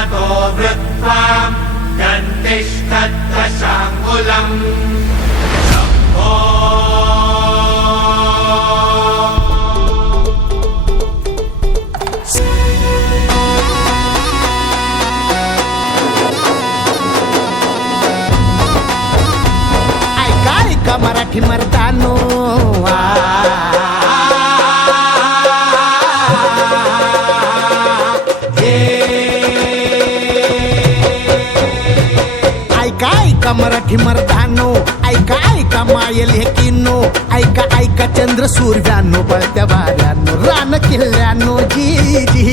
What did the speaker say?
ततो वृत्त्वां गन्तिष्ठद्दशाङ्गुलम् शम्भो ऐका मराठी मर्दानो ऐका मराठी मर्दानो ऐका मायल हे किनो ऐका चंद्र सूर्यानो बळत्या वाऱ्यानो रान किल्ल्यानो जी जी